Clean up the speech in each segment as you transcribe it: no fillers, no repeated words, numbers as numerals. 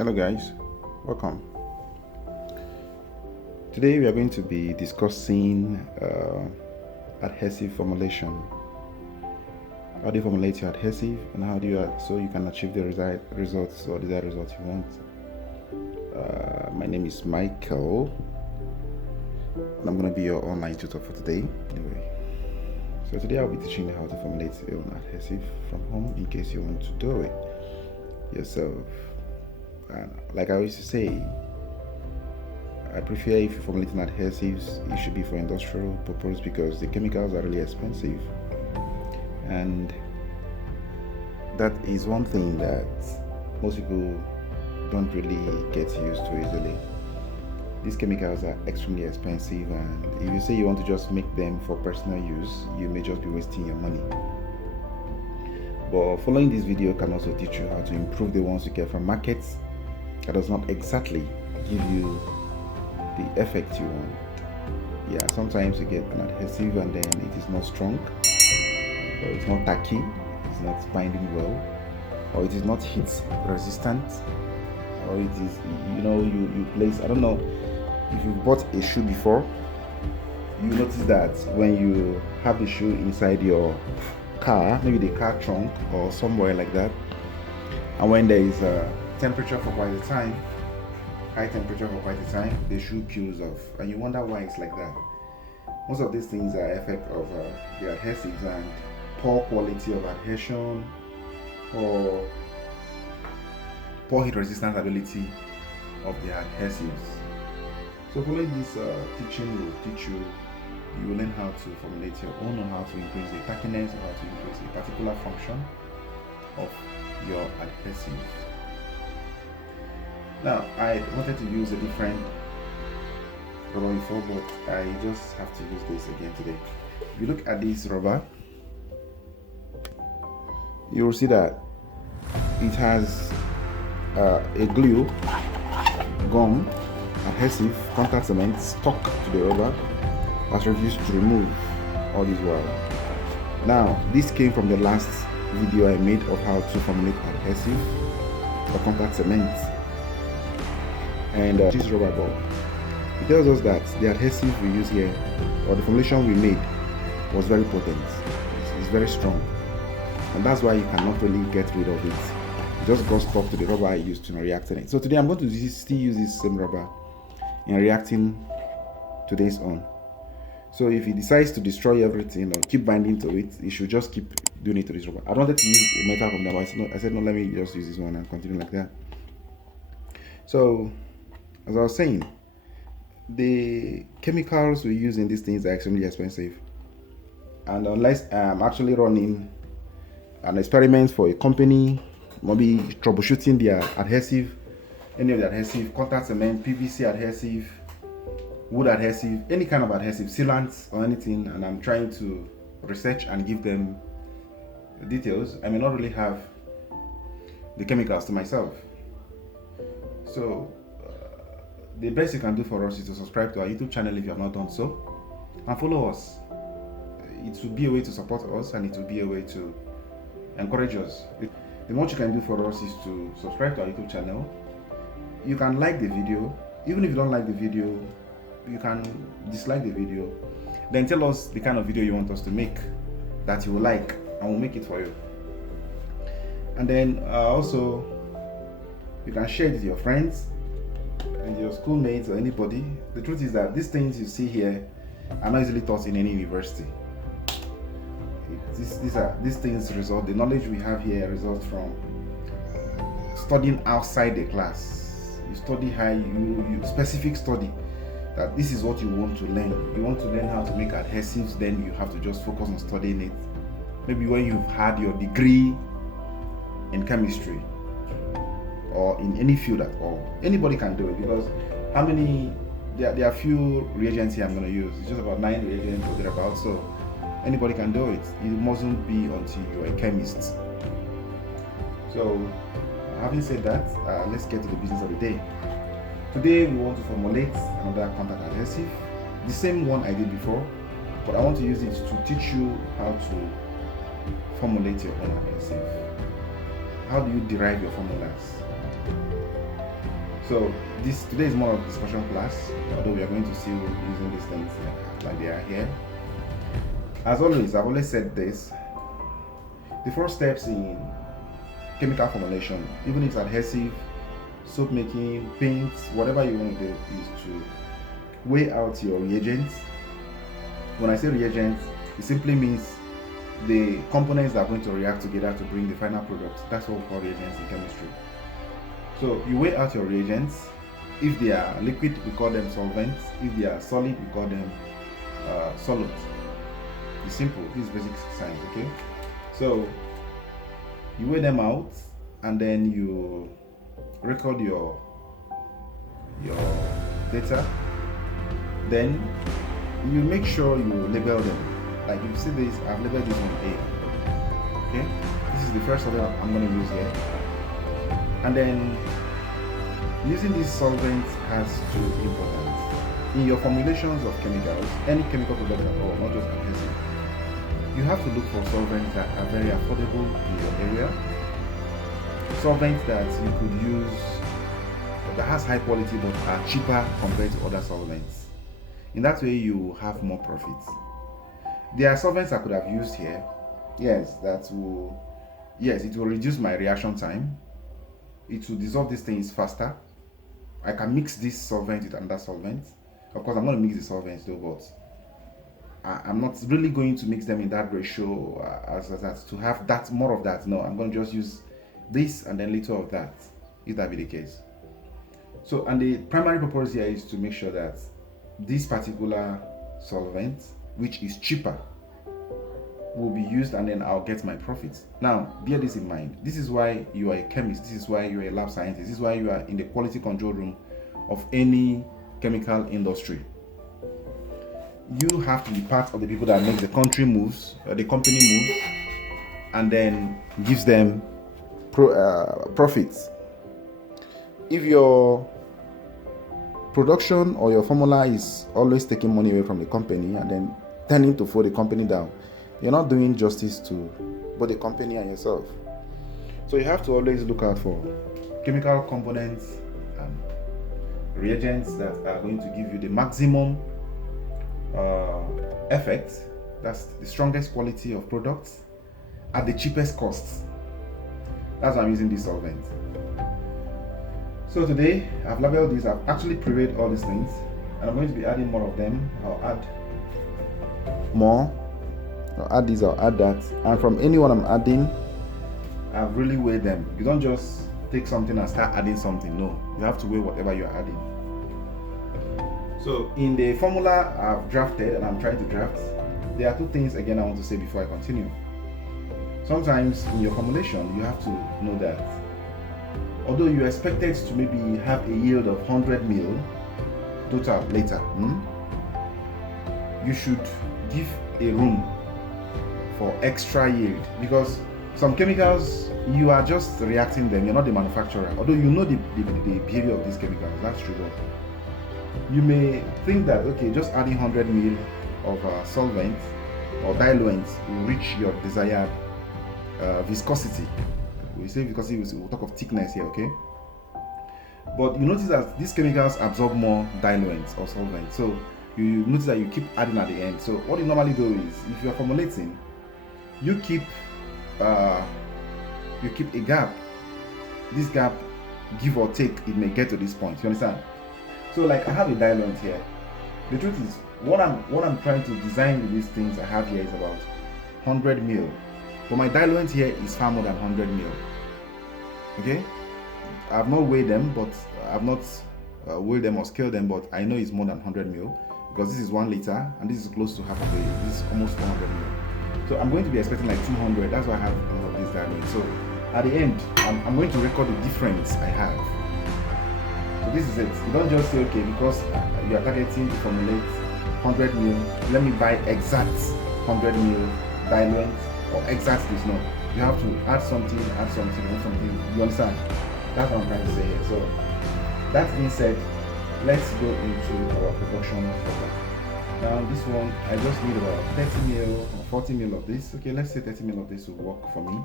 Hello guys, welcome. Today we are going to be discussing adhesive formulation. How do you formulate your adhesive and how do you so you can achieve the desired results you want. My name is Michael and I'm going to be your online tutor for today. Anyway, so today I'll be teaching you how to formulate your own adhesive from home in case you want to do it yourself. Like I used to say, I prefer if you're formulating adhesives, it should be for industrial purpose because the chemicals are really expensive, and that is one thing that most people don't really get used to easily. These chemicals are extremely expensive, and if you say you want to just make them for personal use, you may just be wasting your money. But following this video can also teach you how to improve the ones you get from markets that does not exactly give you the effect you want. Yeah, sometimes you get an adhesive and then it is not strong, or it's not tacky, it's not binding well, or it is not heat resistant, or it is, you place, I don't know if you bought a shoe before, you notice that when you have the shoe inside your car, maybe the car trunk or somewhere like that, and when there is a temperature for quite a time, high temperature for quite a time, the shoe peels off, and you wonder why it's like that. Most of these things are effect of the adhesives and poor quality of adhesion or poor heat resistance ability of the adhesives. So following this teaching will teach you, you will learn how to formulate your own, on how to increase the tackiness, or how to increase a particular function of your adhesive. Now, I wanted to use a different rubber before, but I just have to use this again today. If you look at this rubber, you will see that it has a glue, gum, adhesive, contact cement stuck to the rubber that's refused to remove all this while. Now, this came from the last video I made of how to formulate adhesive or contact cement. And this rubber ball, it tells us that the adhesive we use here, or the formulation we made, was very potent. It's very strong, and that's why you cannot really get rid of it. It just got stuck to the rubber I used in reacting it. So today I'm going to still use this same rubber in reacting today's on. So if it decides to destroy everything or keep binding to it, it should just keep doing it to this rubber. I wanted to use a metal from that, but I said no, let me just use this one and continue like that. So as I was saying, the chemicals we use in these things are extremely expensive, and unless I'm actually running an experiment for a company, maybe troubleshooting their adhesive, any of the adhesive, contact cement, PVC adhesive, wood adhesive, any kind of adhesive, sealants or anything, and I'm trying to research and give them details, I may not really have the chemicals to myself. So the best you can do for us is to subscribe to our YouTube channel if you have not done so, and follow us. It will be a way to support us, and it will be a way to encourage us. The most you can do for us is to subscribe to our YouTube channel. You can like the video. Even if you don't like the video, you can dislike the video. Then tell us the kind of video you want us to make that you will like, and we'll make it for you. And then also, you can share it with your friends and your schoolmates or anybody. The truth is that these things you see here are not easily taught in any university. These things result, the knowledge we have here results from studying outside the class. You study high, you specific study that this is what you want to learn. You want to learn how to make adhesives, then you have to just focus on studying it. Maybe when you've had your degree in chemistry or in any field at all, anybody can do it, because how many, there are few reagents here I'm going to use. It's just about 9 reagents or thereabouts, so anybody can do it. It mustn't be until you're a chemist. So having said that, let's get to the business of the day. Today we want to formulate another contact adhesive, the same one I did before, but I want to use it to teach you how to formulate your own adhesive. How do you derive your formulas? So today is more of discussion class, although we are going to see using these things like they are here. As always, I've always said this: the first steps in chemical formulation, even if it's adhesive, soap making, paints, whatever you want to do, is to weigh out your reagents. When I say reagents, it simply means the components that are going to react together to bring the final product. That's what we call reagents in chemistry. So you weigh out your reagents. If they are liquid, we call them solvents. If they are solid, we call them solutes. It's simple. This is basic science, okay? So you weigh them out, and then you record your data. Then you make sure you label them. Like you see this, I've labeled this one A. Okay, this is the first solvent I'm going to use here. And then using these solvents has two importance. In your formulations of chemicals, any chemical product at all, not just adhesive, you have to look for solvents that are very affordable in your area. Solvents that you could use that has high quality but are cheaper compared to other solvents. In that way, you have more profits. There are solvents I could have used here. Yes, it will reduce my reaction time. It will dissolve these things faster. I can mix this solvent with another solvent. Of course, I'm going to mix the solvents though, but I'm not really going to mix them in that ratio as that to have that more of that. No, I'm going to just use this and then little of that, if that be the case. So, and the primary purpose here is to make sure that this particular solvent, which is cheaper, will be used, and then I'll get my profits. Now, bear this in mind. This is why you are a chemist. This is why you are a lab scientist. This is why you are in the quality control room of any chemical industry. You have to be part of the people that make the country moves, the company moves, and then gives them profits. If your production or your formula is always taking money away from the company and then tending to fold the company down, you're not doing justice to both the company and yourself. So you have to always look out for chemical components and reagents that are going to give you the maximum effect, that's the strongest quality of products at the cheapest costs. That's why I'm using this solvent. So today I've labeled these. I've actually prepared all these things, and I'm going to be adding more of them. I'll add more. I'll add this, I'll add that, and from anyone I'm adding, I've really weighed them. You don't just take something and start adding something. No, you have to weigh whatever you're adding. So in the formula I've drafted and I'm trying to draft, there are two things again I want to say before I continue. Sometimes in your formulation you have to know that although you expected to maybe have a yield of 100 ml total later, you should give a room for extra yield, because some chemicals you are just reacting them, you're not the manufacturer, although you know the behavior of these chemicals. That's true. You may think that okay, just adding 100 ml of solvent or diluent will reach your desired viscosity. We say viscosity, we'll talk of thickness here, okay? But you notice that these chemicals absorb more diluents or solvents, so you notice that you keep adding at the end. So what you normally do is, if you're formulating, you keep a gap. This gap, give or take, it may get to this point. You understand? So like I have a diluent here. The truth is, what I'm trying to design with these things I have here is about 100 ml. But my diluent here is far more than 100 ml. Okay? I've not weighed them, but I've not weighed them or scaled them, but I know it's more than 100 ml, because this is 1 liter and this is close to half of it. This is almost 400 ml. So I'm going to be expecting like 200. That's why I have all of this diluent. So at the end, I'm going to record the difference I have. So this is it. You don't just say, okay, because you are targeting to formulate 100 ml, let me buy exact 100 ml diluent or exact this. No, you have to add something, something. You understand? That's what I'm trying to say here. So that being said, let's go into our production program. Now this one, I just need about 30 ml or 40 ml of this. Okay, let's say 30 ml of this will work for me.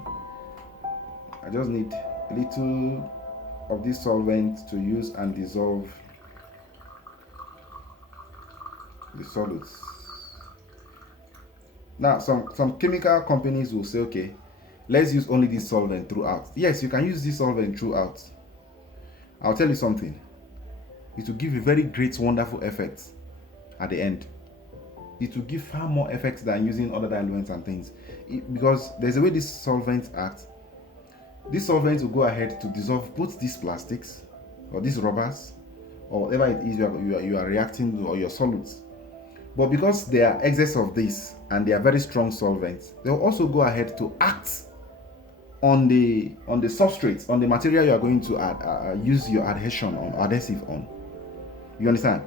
I just need a little of this solvent to use and dissolve the solids. Now some chemical companies will say, okay, let's use only this solvent throughout. Yes, you can use this solvent throughout. I'll tell you something, it will give a very great, wonderful effect at the end. It will give far more effect than using other diluents and things, because there's a way these solvents act. This solvent will go ahead to dissolve both these plastics or these rubbers or whatever it is you are reacting to, or your solids. But because they are excess of this and they are very strong solvents, they'll also go ahead to act on the substrates, on the material you are going to use your adhesion on, adhesive on. You understand?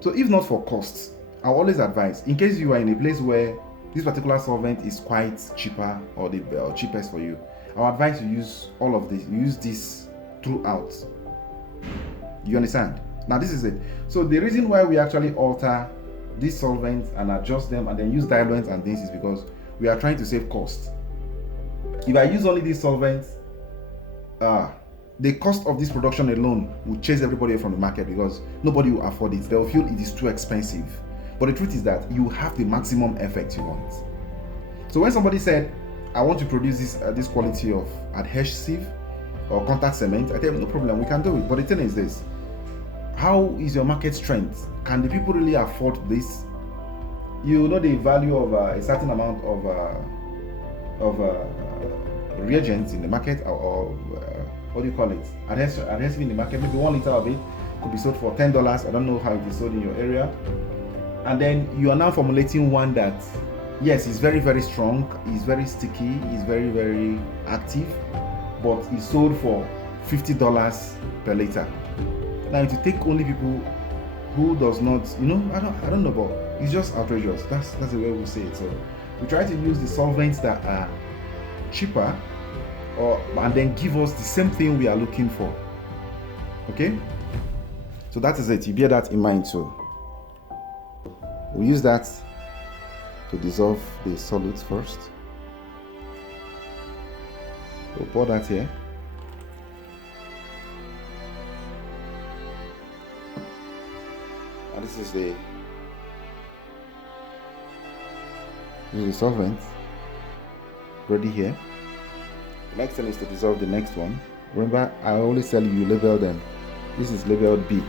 So if not for costs, I'll always advise, in case you are in a place where this particular solvent is quite cheaper or the cheapest for you, I'll advise you use all of this. Use this throughout. You understand? Now this is it. So the reason why we actually alter these solvents and adjust them and then use diluents and things is because we are trying to save cost. If I use only these solvents, the cost of this production alone will chase everybody from the market because nobody will afford it. They'll feel it is too expensive. But the truth is that you have the maximum effect you want. So when somebody said, I want to produce this quality of adhesive or contact cement, I tell them, no problem, we can do it. But the thing is this, how is your market strength? Can the people really afford this? You know the value of a certain amount of reagents in the market, or what do you call it? Adhesive in the market. Maybe 1 liter of it could be sold for $10. I don't know how it is sold in your area. And then you are now formulating one that, yes, is very, very strong, is very sticky, is very, very active, but is sold for $50 per liter. Now, to take only people who does not, I don't know, but it's just outrageous. That's the way we say it. So we try to use the solvents that are cheaper, and then give us the same thing we are looking for. Okay? So that is it. You bear that in mind too. We use that to dissolve the solids first. We'll pour that here. And this is the solvent ready here. The next thing is to dissolve the next one. Remember, I always tell you label them. This is labeled B. You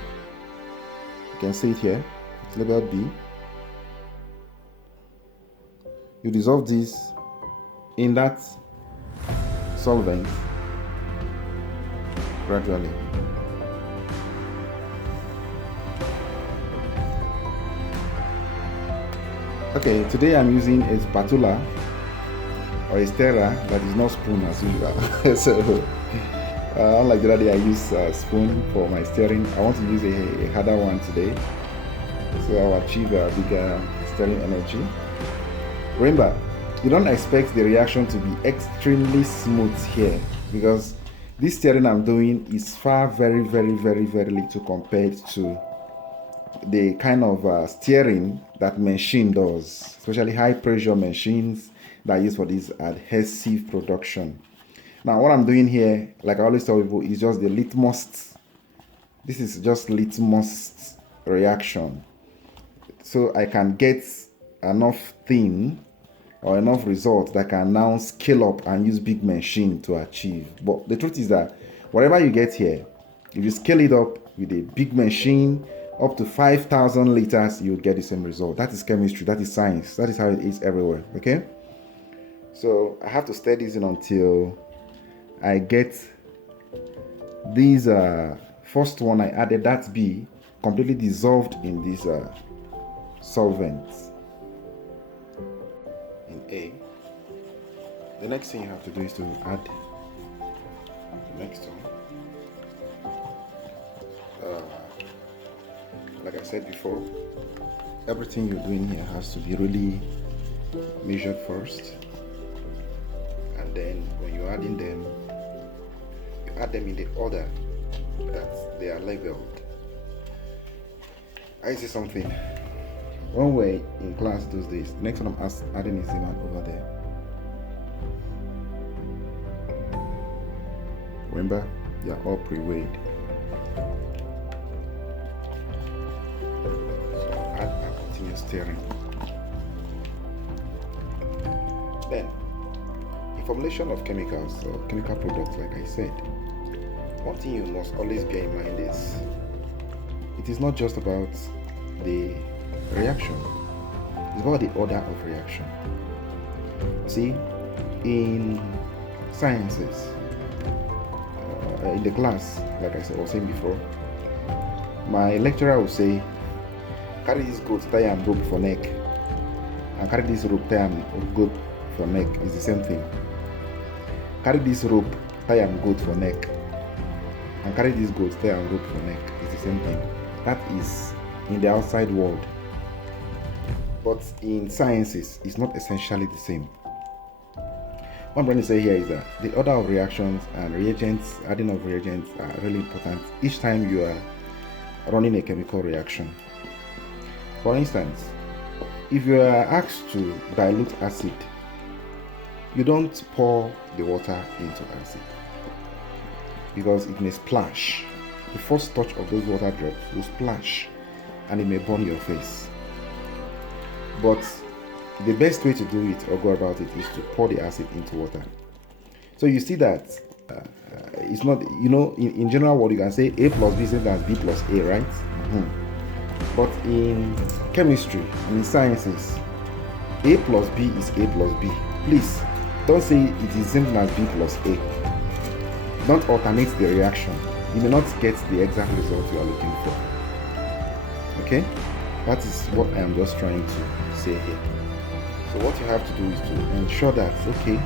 can see it here. It's labeled B. You dissolve this in that solvent gradually. Okay, today I'm using a spatula or a stirrer that is not spoon as usual. So unlike the other day I use a spoon for my stirring, I want to use a harder one today, so I'll achieve a bigger stirring energy. Remember, you don't expect the reaction to be extremely smooth here, because this stirring I'm doing is far very, very, very, very little compared to the kind of stirring that machine does, especially high pressure machines that are used for this adhesive production. Now what I'm doing here, like I always tell people, is just the litmus. This is just litmus reaction, so I can get enough thing or enough result that can now scale up and use big machine to achieve. But the truth is that whatever you get here, if you scale it up with a big machine up to 5,000 liters, you'll get the same result. That is chemistry, that is science, that is how it is everywhere. Okay, so I have to stir this in until I get these first one I added, that's B, completely dissolved in these solvents in A. The next thing you have to do is to add the next one. Like I said before, everything you're doing here has to be really measured first, and then when you're adding them, you add them in the order that they are labeled. I see something. One way in class those days, the next one I'm adding is the one over there. Remember, They are all pre-weighed. So add and continue stirring. Then, in formulation of chemicals or chemical products, like I said, one thing you must always bear in mind is it is not just about the reaction, it's about the order of reaction. See, in sciences, in the class, like I was saying before, my lecturer will say, carry this goat, tie and rope for neck, and carry this rope, tie and goat for neck is the same thing. Carry this rope, tie and goat for neck, and carry this goat, tie and rope for neck is the same thing. That is in the outside world. But in sciences, it's not essentially the same. What I'm trying to say here is that the order of reactions and reagents, adding of reagents are really important each time you are running a chemical reaction. For instance, if you are asked to dilute acid, you don't pour the water into acid because it may splash. The first touch of those water drops will splash and it may burn your face. But the best way to do it or go about it is to pour the acid into water. So you see that it's not, in general world you can say A plus B is same as B plus A, right? But in chemistry and in sciences, A plus B is A plus B. Please don't say it is same as B plus A. Don't alternate the reaction. You may not get the exact result you are looking for. Okay? That is what I am just trying to say here. So what you have to do is to ensure that, okay,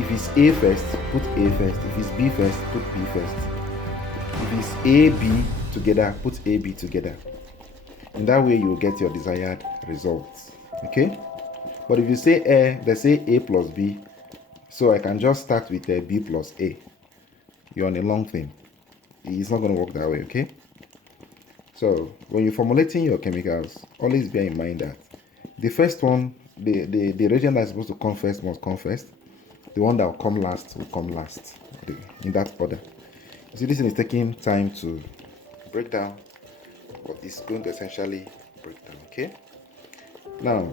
if it's A first, put A first. If it's B first, put B first. If it's A, B together, put A, B together. In that way, you will get your desired results. Okay? But if you say A, they say A plus B, so I can just start with B plus A. You're on a long thing. It's not going to work that way, okay? So when you're formulating your chemicals, always bear in mind that the first one, the reagent that is supposed to come first must come first. The one that will come last in that order. You see, this thing is taking time to break down, but it's going to essentially break down, okay? Now,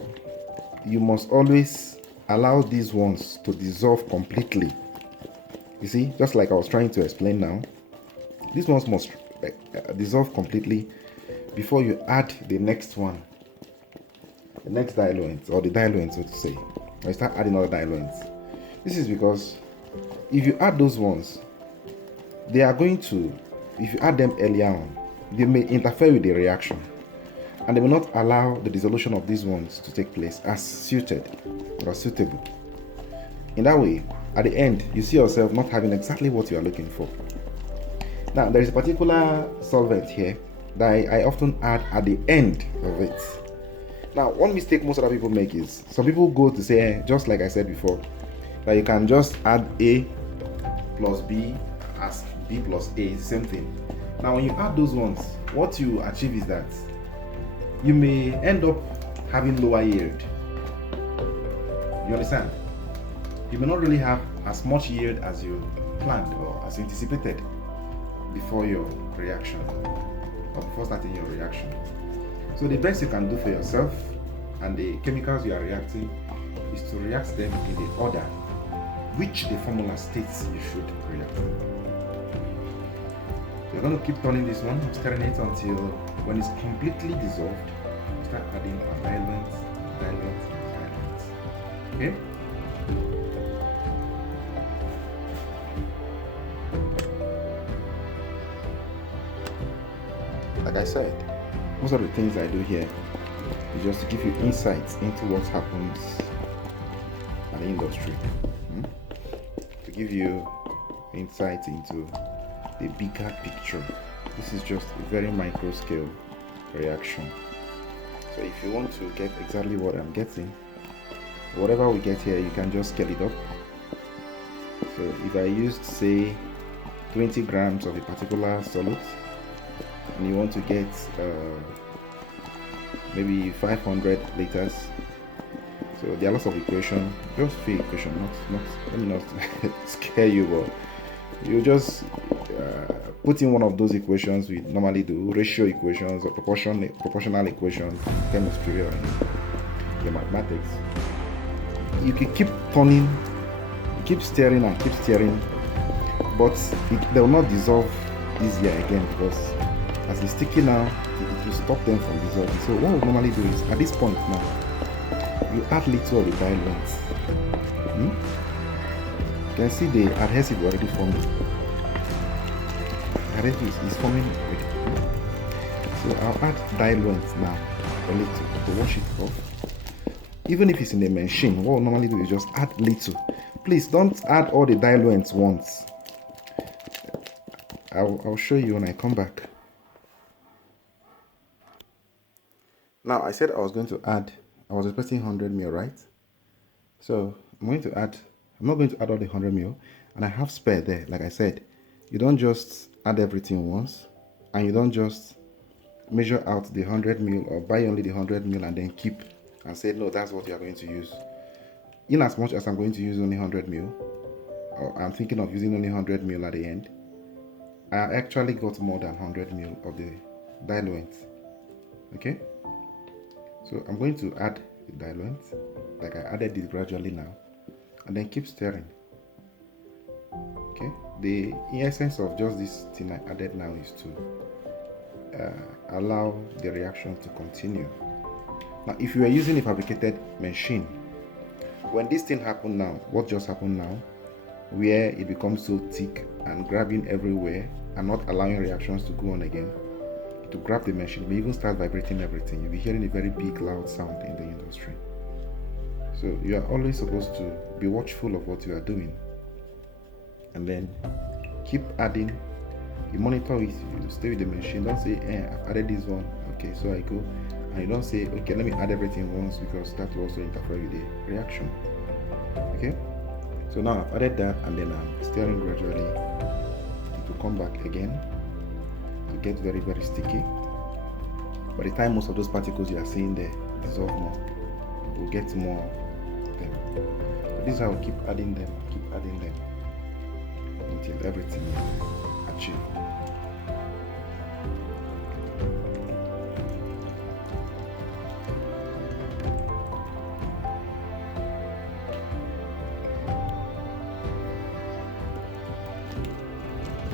you must always allow these ones to dissolve completely. You see, just like I was trying to explain now, these ones must dissolve completely before you add the next one, the next diluent, or the diluent, so to say, or you start adding other diluents. This is because if you add those ones, they are going to, if you add them earlier on, they may interfere with the reaction and they will not allow the dissolution of these ones to take place as suited or suitable. In that way, at the end, you see yourself not having exactly what you are looking for. Now, there is a particular solvent here that I often add at the end of it. Now, one mistake most other people make is, some people go to say, just like I said before, that you can just add A plus B as B plus A, is the same thing. Now, when you add those ones, what you achieve is that you may end up having lower yield. You understand? You may not really have as much yield as you planned or as anticipated before your reaction or before starting your reaction. So the best you can do for yourself and the chemicals you are reacting is to react them in the order which the formula states you should react. You're going to keep turning this one, stirring it until when it's completely dissolved, start adding diluents. Okay? Like I said, most of the things I do here is just to give you insights into what happens in the industry, to give you insight into the bigger picture. This is just a very micro scale reaction. So if you want to get exactly what I'm getting, whatever we get here, you can just scale it up. So if I used, say, 20 grams of a particular solute, and you want to get maybe 500 liters, so there are lots of equations, just few equations, not let me not scare you, but you just put in one of those equations we normally do, ratio equations or proportional equations in chemistry or in mathematics. You can keep turning, keep stirring and keep stirring, but they will not dissolve easier again, because as it's sticking now, it will stop them from dissolving. So what we normally do is, at this point now, you add little of the diluent. You can see the adhesive already forming. Adhesive is forming already. So I'll add diluent now a little to wash it off. Even if it's in the machine, what we normally do is just add little. Please don't add all the diluents once. I'll show you when I come back. Now I said I was going to add, I was expecting 100 ml, right? So I'm not going to add all the 100 ml, and I have spare there. Like I said, you don't just add everything once, and you don't just measure out the 100 ml or buy only the 100 ml and then keep and say, no, that's what you are going to use. In as much as I'm going to use only 100 ml, or I'm thinking of using only 100 ml at the end, I actually got more than 100 ml of the diluent. Okay, so I'm going to add the diluent, like I added it gradually now, and then keep stirring. Okay, the essence of just this thing I added now is to allow the reaction to continue. Now, if you are using a fabricated machine, when this thing happened now, what just happened now, where it becomes so thick and grabbing everywhere and not allowing reactions to go on again, to grab the machine, it may even start vibrating everything. You'll be hearing a very big loud sound in the industry. So you are always supposed to be watchful of what you are doing, and then keep adding. You monitor it, you stay with the machine. Don't say, I've added this one, okay, so I go. And you don't say, okay, let me add everything once, because that will also interfere with the reaction. Okay, so now I've added that, and then I'm stirring gradually to come back again to get very, very sticky. By the time most of those particles you are seeing there dissolve more, we'll get more of them. So this is how we keep adding them until everything is achieved.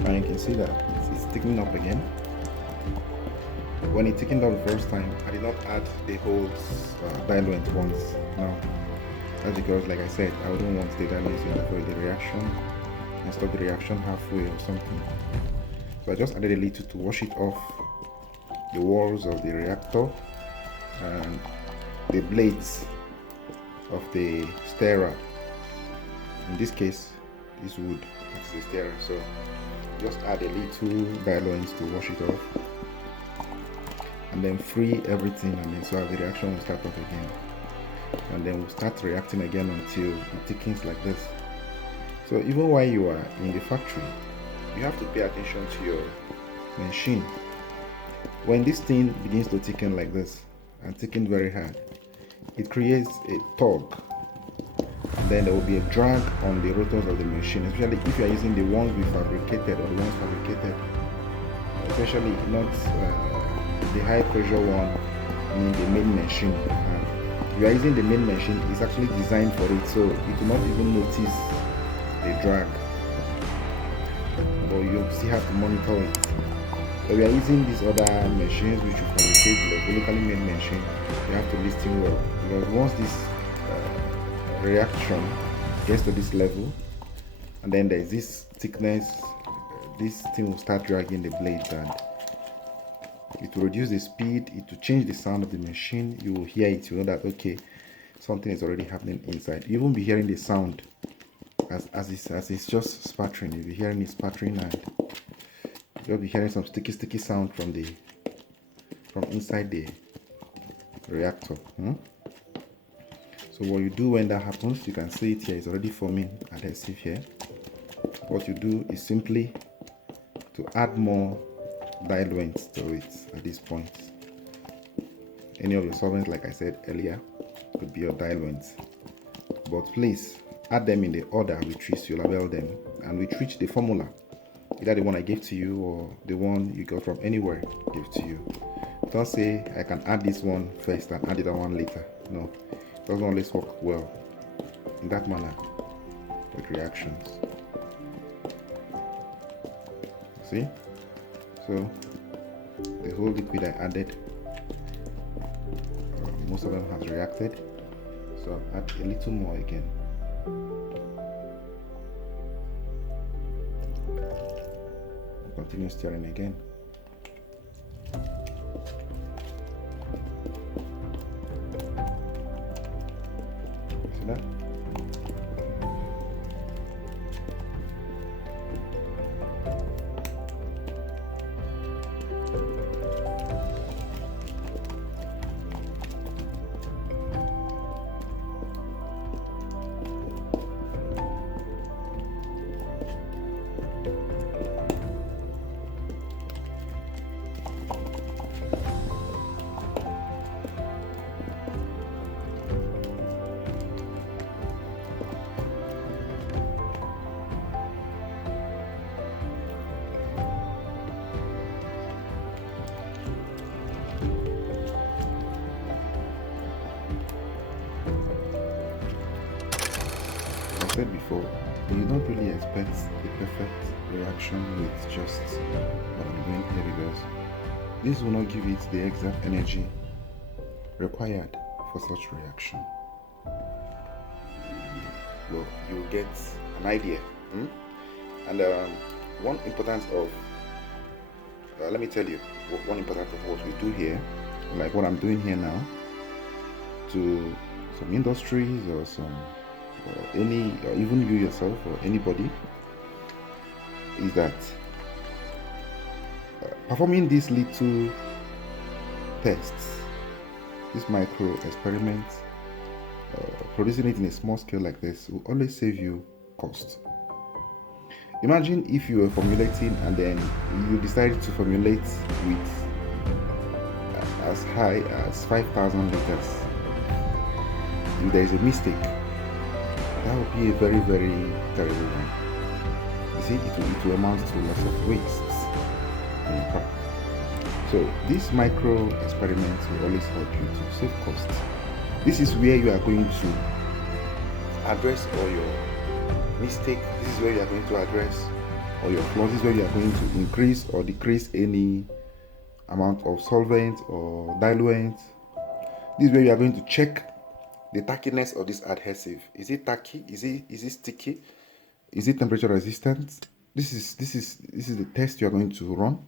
And you can see that it's thickening up again. When it thickened up the first time, I did not add the whole diluent once. Now, that's because, like I said, I wouldn't want the diluent to interfere with the reaction and stop the reaction halfway or something. So I just added a little to wash it off the walls of the reactor and the blades of the stirrer. In this case, this wood, it's the stirrer. So just add a little diluent to wash it off, and then free everything, and then so the reaction will start up again, and then we'll start reacting again until it thickens like this. So even while you are in the factory, you have to pay attention to your machine. When this thing begins to thicken like this and thicken very hard, it creates a tug. Then there will be a drag on the rotors of the machine, especially if you are using the ones we fabricated or the ones fabricated, especially not the high pressure one in the main machine. If you are using the main machine, it's actually designed for it, so it will not even notice the drag, but you still have to monitor it. But we are using these other machines which you fabricate, the locally made machine. You have to listen well, because once this reaction gets to this level, and then there's this thickness, this thing will start dragging the blades, and it will reduce the speed, it will change the sound of the machine. You will hear it, you know that okay, something is already happening inside. You won't be hearing the sound as it's just sputtering. You'll be hearing it sputtering, and you'll be hearing some sticky sound from inside the reactor. So what you do when that happens, you can see it here, it's already forming adhesive here. What you do is simply to add more diluent to it at this point. Any of your solvents, like I said earlier, could be your diluent, but please add them in the order with which you label them and with which the formula either the one I gave to you or the one you got from anywhere gave to you. Don't say I can add this one first and add the other one later. No, it doesn't always work well in that manner with reactions. See? So the whole liquid I added, most of them has reacted. So I'll add a little more again. Continue stirring again. See that? Said before, you don't really expect a perfect reaction with just what I'm doing here, because this will not give it the exact energy required for such reaction. Well, you will get an idea. And one importance of let me tell you one importance of what we do here, like what I'm doing here now, to some industries or some or even you yourself or anybody, is that performing these little tests, these micro experiments, producing it in a small scale like this will always save you cost. Imagine if you were formulating and then you decided to formulate with as high as 5,000 liters. If there is a mistake, that would be a very, very terrible one. You see, it will amount to lots of wastes on your part. So these micro experiments will always help you to save costs. This is where you are going to address all your mistakes. This is where you are going to address all your flaws. This is where you are going to increase or decrease any amount of solvent or diluent. This is where you are going to check the tackiness of this adhesive. Is it tacky? Is it sticky? Is it temperature resistant? This is the test you are going to run,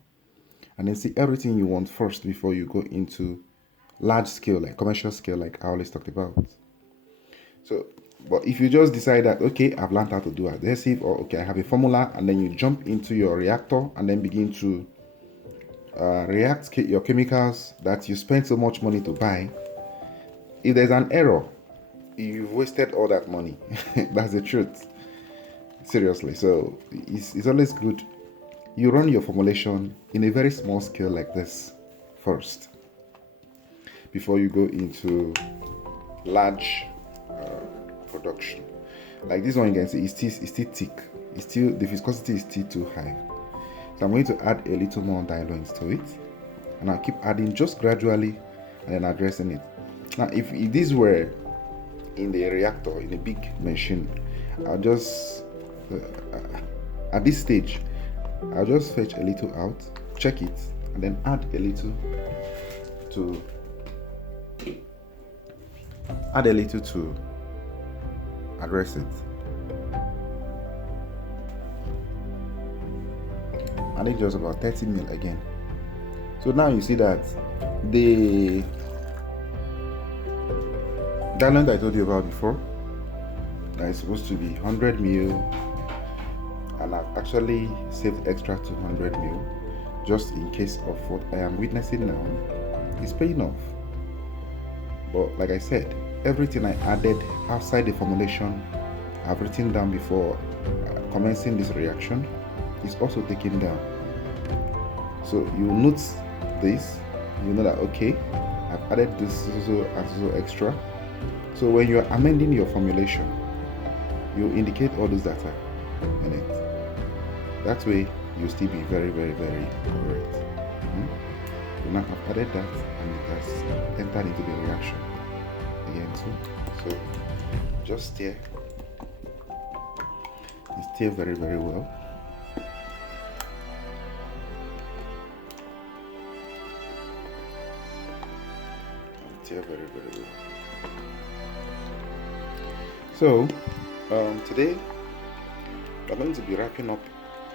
and then see everything you want first before you go into large scale, like commercial scale, like I always talked about. So, but if you just decide that, okay, I've learned how to do adhesive, or okay, I have a formula, and then you jump into your reactor and then begin to react your chemicals that you spent so much money to buy, if there's an error, you've wasted all that money. That's the truth. Seriously. So it's always good you run your formulation in a very small scale like this first before you go into large production. Like this one, you can see it's still thick. The viscosity is still too high. So I'm going to add a little more diluent to it, and I'll keep adding just gradually and then addressing it. Now, if this were in the reactor, in a big machine, I'll just, at this stage, I'll just fetch a little out, check it, and then add a little to address it. And then just about 30 ml again. So now you see that the diluent I told you about before, that is supposed to be 100 ml, and I've actually saved extra 200 ml just in case of what I am witnessing now is paying off. But like I said, everything I added outside the formulation I've written down before commencing this reaction is also taken down. So you note this, you know that okay, I've added this so extra. So when you're amending your formulation, you indicate all those data in it. That way you'll still be very, very, very correct. So now I've added that, and it has entered into the reaction again too. So just stir and stir very, very well. Stir very, very well. So today we're going to be wrapping up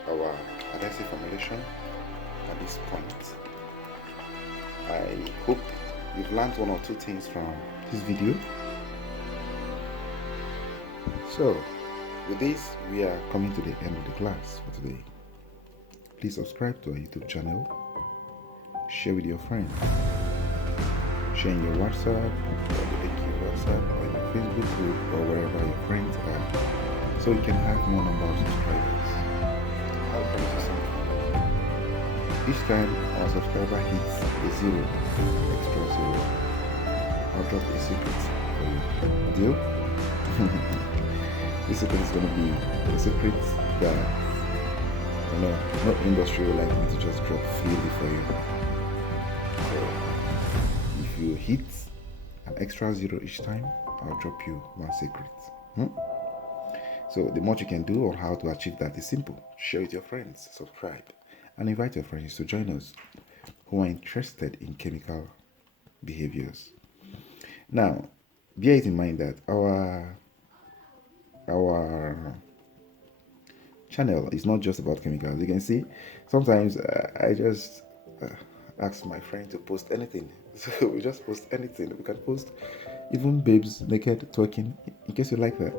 our adhesive formulation at this point. I hope you've learned one or two things from this video. So with this, we are coming to the end of the class for today. Please subscribe to our YouTube channel, share with your friends, share in your WhatsApp, or the link in your WhatsApp, or your Facebook group, or wherever your friends are, so you can have more number of subscribers. I'll promise you something. Each time our subscriber hits a zero, extra zero, I'll drop a secret for you. Deal? This secret is going to be a secret that no industry will like me to just drop freely for you. So if you hit an extra zero each time, I'll drop you one secret. So the more you can do or how to achieve that is simple. Share with your friends, subscribe, and invite your friends to join us who are interested in chemical behaviors. Now, bear it in mind that our channel is not just about chemicals. You can see sometimes I just ask my friend to post anything. So we just post anything. We can post even babes naked twerking, in case you like that.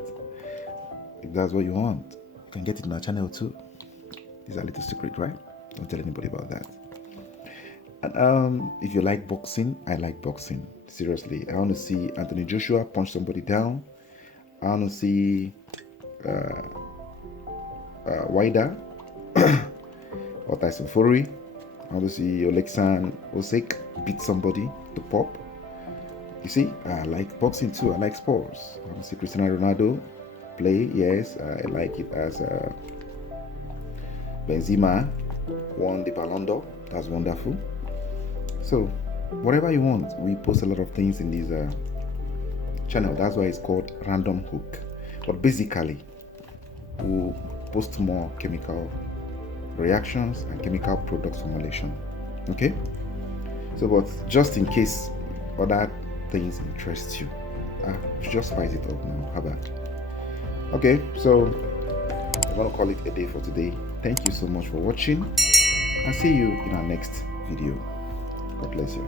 If that's what you want, you can get it on our channel too. It's a little secret, right? Don't tell anybody about that. And if you like boxing, I like boxing. Seriously, I want to see Anthony Joshua punch somebody down. I want to see Wider or Tyson Fury. I want to see Alexander Usyk beat somebody to pop. You see, I like boxing too. I like sports. I want to see Cristiano Ronaldo play. Yes, I like it as Benzema won the Ballon d'Or. That's wonderful. So whatever you want, we post a lot of things in this channel. That's why it's called Random Hook. But basically, we'll post more chemical reactions and chemical product formulation. Okay? So, but just in case other things interest you, just spice it up now. How about? Okay, so I'm gonna call it a day for today. Thank you so much for watching, and see you in our next video. God bless you.